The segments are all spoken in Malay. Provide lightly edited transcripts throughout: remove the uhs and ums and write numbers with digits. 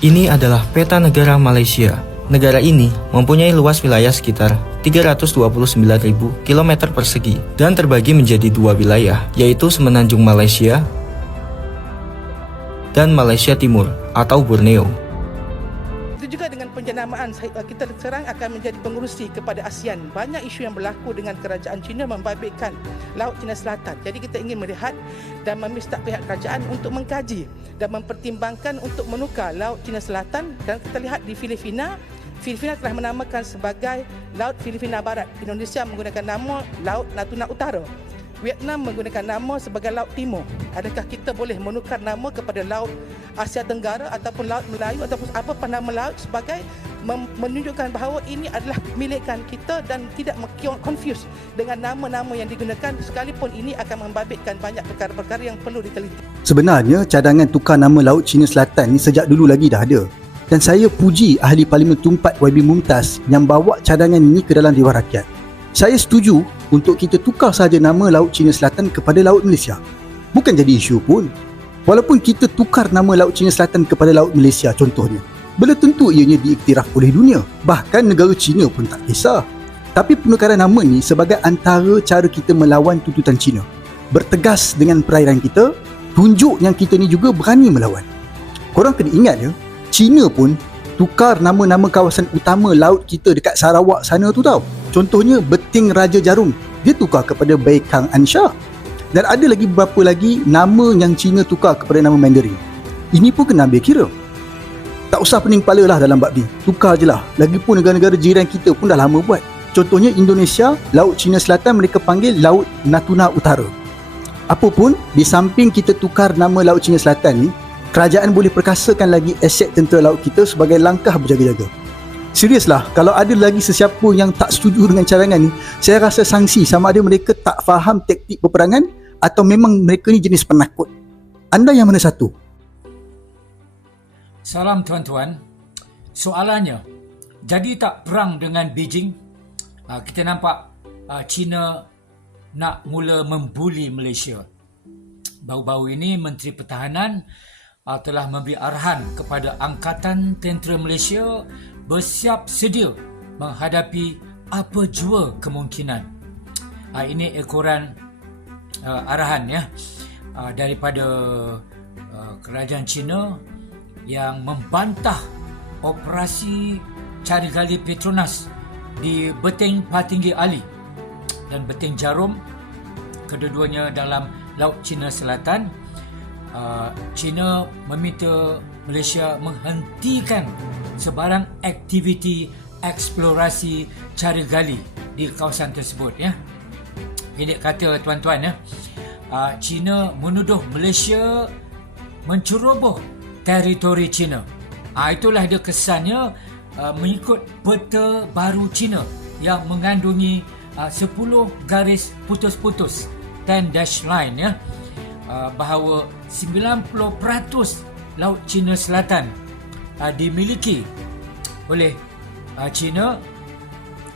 Ini adalah peta negara Malaysia. Negara ini mempunyai luas wilayah sekitar 329.000 km persegi dan terbagi menjadi dua wilayah, yaitu Semenanjung Malaysia dan Malaysia Timur atau Borneo. Itu juga dengan penjenamaan kita sekarang akan menjadi pengurusi kepada ASEAN. Banyak isu yang berlaku dengan kerajaan China membabitkan Laut Cina Selatan. Jadi kita ingin melihat dan meminta pihak kerajaan untuk mengkaji dan mempertimbangkan untuk menukar Laut Cina Selatan. Dan kita lihat di Filipina telah menamakan sebagai Laut Filipina Barat. Indonesia menggunakan nama Laut Natuna Utara. Vietnam menggunakan nama sebagai Laut Timur. Adakah kita boleh menukar nama kepada Laut Asia Tenggara ataupun Laut Melayu ataupun apa nama laut sebagai menunjukkan bahawa ini adalah milikan kita dan tidak confuse dengan nama-nama yang digunakan, sekalipun ini akan membabitkan banyak perkara-perkara yang perlu diteliti. Sebenarnya cadangan tukar nama Laut Cina Selatan ni sejak dulu lagi dah ada. Dan saya puji Ahli Parlimen Tumpat YB Mumtaz yang bawa cadangan ini ke dalam Dewan Rakyat. Saya setuju untuk kita tukar saja nama Laut Cina Selatan kepada Laut Malaysia. Bukan jadi isu pun. Walaupun kita tukar nama Laut Cina Selatan kepada Laut Malaysia contohnya, belum tentu ianya diiktiraf oleh dunia. Bahkan negara China pun tak kisah. Tapi penukaran nama ni sebagai antara cara kita melawan tuntutan China. Bertegas dengan perairan kita, tunjuk yang kita ni juga berani melawan. Korang kena ingat ya, China pun tukar nama-nama kawasan utama laut kita dekat Sarawak sana tu tau. Contohnya Beting Raja Jarum, dia tukar kepada Baikang Ansha. Dan ada lagi beberapa lagi nama yang China tukar kepada nama Mandarin. Ini pun kena ambil kira. Tak usah pening kepala lah dalam bab ni, tukar je lah. Lagipun negara-negara jiran kita pun dah lama buat. Contohnya Indonesia, Laut Cina Selatan mereka panggil Laut Natuna Utara. Apapun, di samping kita tukar nama Laut Cina Selatan ni, kerajaan boleh perkasakan lagi aset tentera laut kita sebagai langkah berjaga-jaga. Seriuslah, kalau ada lagi sesiapa yang tak setuju dengan cadangan ni, saya rasa sanksi sama ada mereka tak faham taktik peperangan atau memang mereka ni jenis penakut. Anda yang mana satu? Salam tuan-tuan. Soalannya, jadi tak perang dengan Beijing? Kita nampak China nak mula membuli Malaysia. Baru-baru ini Menteri Pertahanan telah memberi arahan kepada Angkatan Tentera Malaysia bersiap sedia menghadapi apa jua kemungkinan. Ini ekoran arahan ya daripada kerajaan China yang membantah operasi cari gali Petronas di Beting Patinggi Ali dan Beting Jarum, kedua-duanya dalam Laut Cina Selatan. China meminta Malaysia menghentikan sebarang aktiviti eksplorasi cari gali di kawasan tersebut ya. Ini kata tuan-tuan ya, China menuduh Malaysia menceroboh teritori China. Itulah dia kesannya mengikut peta baru China yang mengandungi 10 garis putus-putus 10 dash line ya, bahawa 90% Laut Cina Selatan dimiliki oleh China,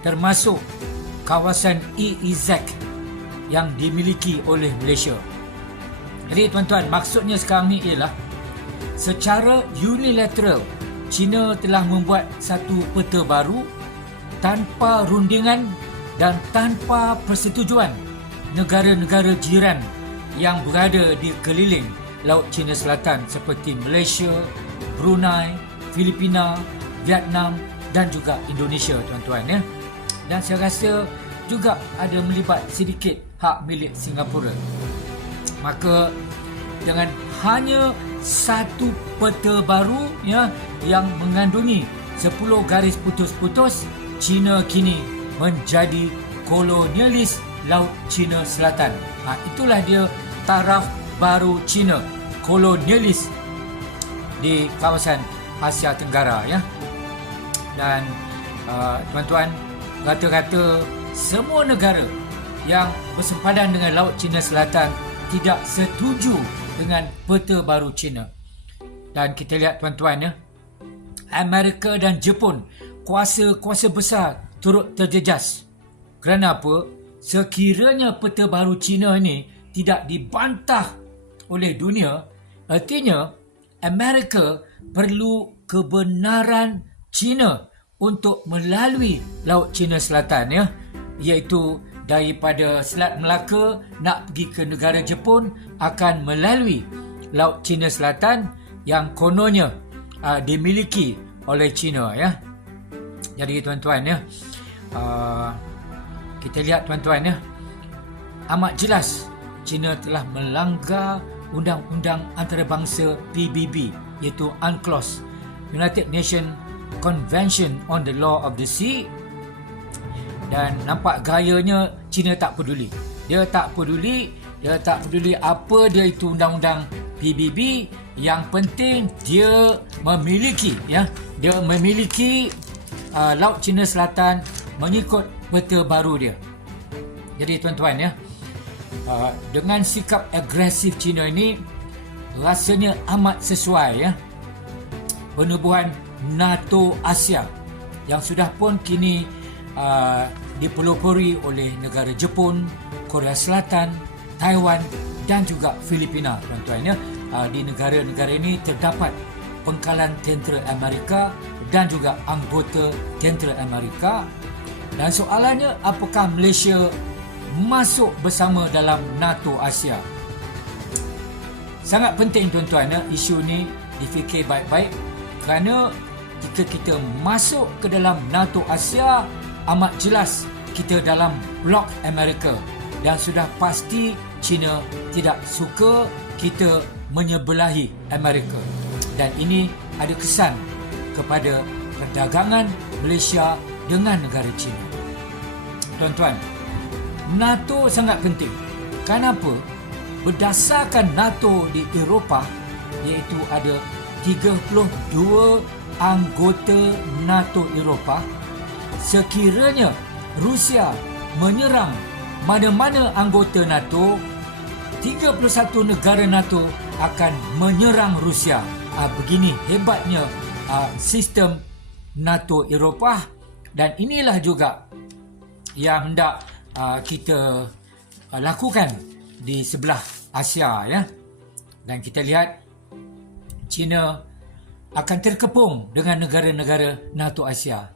termasuk kawasan EEZ yang dimiliki oleh Malaysia. Jadi tuan-tuan, maksudnya sekarang ni ialah secara unilateral China telah membuat satu peta baru tanpa rundingan dan tanpa persetujuan negara-negara jiran yang berada di keliling Laut Cina Selatan seperti Malaysia, Brunei, Filipina, Vietnam dan juga Indonesia tuan-tuan ya. Dan saya rasa juga ada melibat sedikit hak milik Singapura. Maka dengan hanya satu peta baru ya yang mengandungi 10 garis putus-putus, China kini menjadi kolonialis Laut Cina Selatan. Itulah dia taraf baru China, kolonialis di kawasan Asia Tenggara ya. Dan tuan-tuan, rata-rata semua negara yang bersempadan dengan Laut Cina Selatan tidak setuju dengan peta baru China. Dan kita lihat tuan-tuan ya, Amerika dan Jepun, kuasa-kuasa besar turut terjejas. Kerana apa? Sekiranya peta baru China ini tidak dibantah oleh dunia, artinya Amerika perlu kebenaran China untuk melalui Laut China Selatan, ya, iaitu daripada Selat Melaka nak pergi ke negara Jepun akan melalui Laut China Selatan yang kononnya dimiliki oleh China, ya. Jadi tuan-tuan, ya, kita lihat tuan-tuan, ya, amat jelas China telah melanggar undang-undang antarabangsa PBB, iaitu UNCLOS, United Nations Convention on the Law of the Sea. Dan nampak gayanya China tak peduli. Dia tak peduli apa dia itu undang-undang PBB. Yang penting dia memiliki, ya, dia memiliki Laut China Selatan mengikut peta baru dia. Jadi tuan-tuan, ya, dengan sikap agresif China ini rasanya amat sesuai, ya, penubuhan NATO Asia yang sudah pun kini dipelopori oleh negara Jepun, Korea Selatan, Taiwan dan juga Filipina, tuan-tuan, ya. Di negara-negara ini terdapat pengkalan tentera Amerika dan juga anggota tentera Amerika. Dan soalannya, apakah Malaysia masuk bersama dalam NATO Asia? Sangat penting, tuan-tuan, ya, isu ini difikir baik-baik, kerana jika kita masuk ke dalam NATO Asia, amat jelas kita dalam blok Amerika dan sudah pasti China tidak suka kita menyebelahi Amerika, dan ini ada kesan kepada perdagangan Malaysia dengan negara China. Tuan-tuan, NATO sangat penting. Kenapa? Berdasarkan NATO di Eropah, iaitu ada 32 anggota NATO Eropah, sekiranya Rusia menyerang mana-mana anggota NATO, 31 negara NATO akan menyerang Rusia. Begini hebatnya sistem NATO Eropah, dan inilah juga yang hendak kita lakukan di sebelah Asia, ya. Dan kita lihat China akan terkepung dengan negara-negara NATO Asia,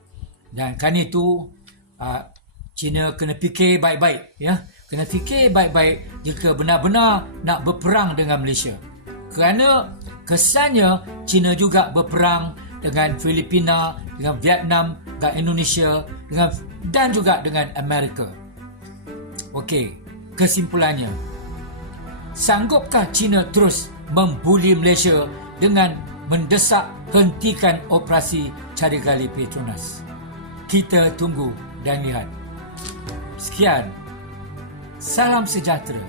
dan kerana itu China kena fikir baik-baik, ya. Kena fikir baik-baik jika benar-benar nak berperang dengan Malaysia. Kerana kesannya China juga berperang dengan Filipina, dengan Vietnam, dengan Indonesia, dan juga dengan Amerika. Okey, kesimpulannya, sanggupkah China terus membuli Malaysia dengan mendesak hentikan operasi cari gali Petronas? Kita tunggu dan lihat. Sekian. Salam sejahtera.